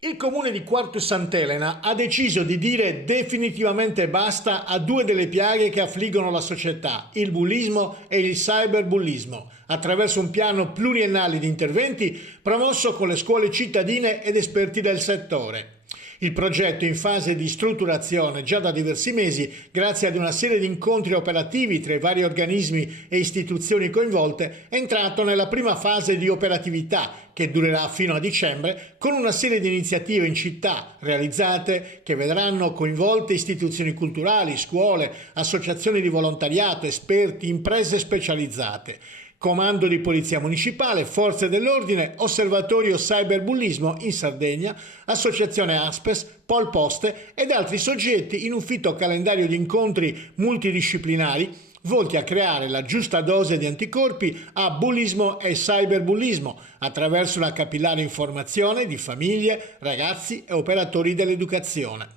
Il comune di Quartu Sant'Elena ha deciso di dire definitivamente basta a due delle piaghe che affliggono la società, il bullismo e il cyberbullismo, attraverso un piano pluriennale di interventi promosso con le scuole cittadine ed esperti del settore. Il progetto è in fase di strutturazione già da diversi mesi grazie ad una serie di incontri operativi tra i vari organismi e istituzioni coinvolte è entrato nella prima fase di operatività che durerà fino a dicembre con una serie di iniziative in città realizzate che vedranno coinvolte istituzioni culturali, scuole, associazioni di volontariato, esperti, imprese specializzate. Comando di Polizia Municipale, Forze dell'Ordine, Osservatorio Cyberbullismo in Sardegna, Associazione Aspes, Polposte ed altri soggetti in un fitto calendario di incontri multidisciplinari volti a creare la giusta dose di anticorpi a bullismo e cyberbullismo attraverso una capillare informazione di famiglie, ragazzi e operatori dell'educazione.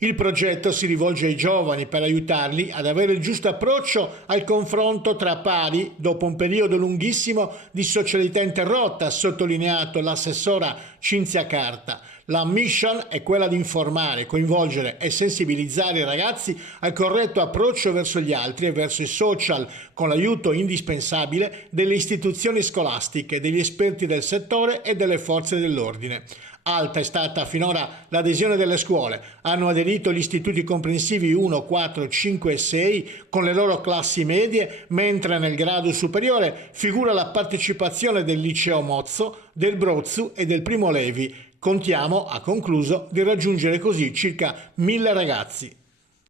Il progetto si rivolge ai giovani per aiutarli ad avere il giusto approccio al confronto tra pari dopo un periodo lunghissimo di socialità interrotta, ha sottolineato l'assessora Cinzia Carta. La mission è quella di informare, coinvolgere e sensibilizzare i ragazzi al corretto approccio verso gli altri e verso i social, con l'aiuto indispensabile delle istituzioni scolastiche, degli esperti del settore e delle forze dell'ordine. Alta è stata finora l'adesione delle scuole. Hanno aderito gli istituti comprensivi 1, 4, 5 e 6 con le loro classi medie, mentre nel grado superiore figura la partecipazione del liceo Mozzo, del Brozzu e del Primo Levi. Contiamo, ha concluso, di raggiungere così circa 1000 ragazzi.